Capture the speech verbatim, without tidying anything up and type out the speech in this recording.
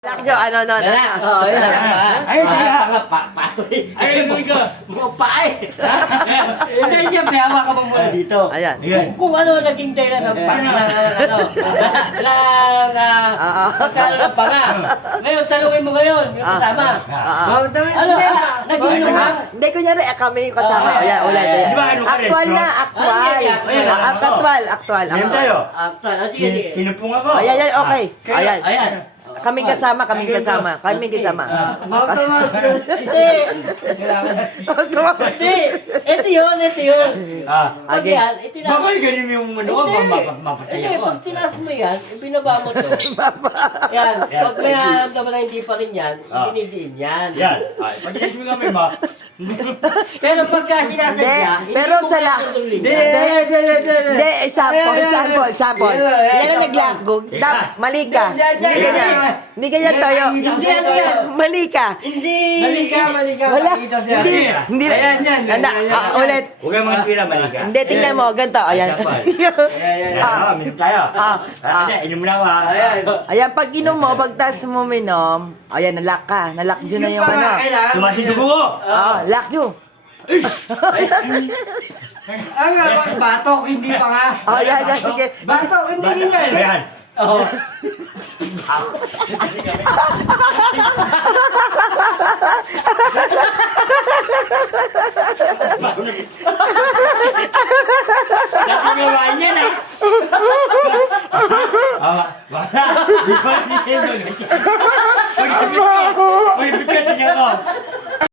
Lakjo, ano, no, no. Oo, yan. Ay, kaya. Panga, pa, patoy. Ay, ano ka? Mga pae. Hindi, siyempre, hawa ka mo muna dito. Ayan. Ayan. Kung ano naging dahilan ng panga, ano, lang, ah, pagkano ng panga. Ngayon, tanungin mo ngayon, yung kasama. Ah, Ano, ah, nag-inom ka? Hindi, kunyari, eh, kami yung kasama. Ah, Ayan, ulit. ah, ayan. di ba, ano ka rin, Actual no? na, actual. Ah, yeah, yeah. Ah, Actual, actual. Ngayon tayo. Actual, ah, sige, Sin- sige. Sinupong ako. Ayan, ayan, okay. Ah, Ayan. Ayan. Kaming kasama, kaming kasama. Kaming kasama. Hindi. Hindi. Ito yun, ito yun. Ah. Pag Okay. yan, itinaas. Bakit ganun yung ano ko? Hindi. Map- Mapatay Hindi, ako. pag tinaas mo yan, ibinaba mo to. Yan, pag may haramdaman na hindi pa rin yan, Ah. ibinidiin yan. Yan. Ay, pag-inis mo kami, ma. Pero pagka sinasadya, Hindi, pero sa la- Hindi, Hindi, sample, sample, sample. Yan ang naglakgog. Dap- Mali ka. Hindi ganyan. Hindi ganyan tayo. Hindi ano yan. Mali ka. Hindi. Mali ka, mali ka. Wala. Makikita siya. Hindi. Hindi. Ayan, yan. Anda, ah, ulit. Huwag kang mga tira, mali ka. Hindi, tingnan mo. Ganito. Ayan. Yan, ah, minum tayo. Ah, Ah, ah. inom na ako, ha. Ayan. Ayan, pag inom mo, pagtas mo minom, ayan, nalak ka. Nalak dyan na yung pa nga, ano. kailangan- Tumas yung dugo ko. Ah, lock dyan. Ang nga, pag batok, hindi pa nga. Oh, yan, yan, sige. Batok, hindi ganyan. Ayan. Oo. Dati gawain yan, ha. Ah, wala. Di ba hindi yan yun? Pag-ibig ka, pag-ibig ka, tingnan ko.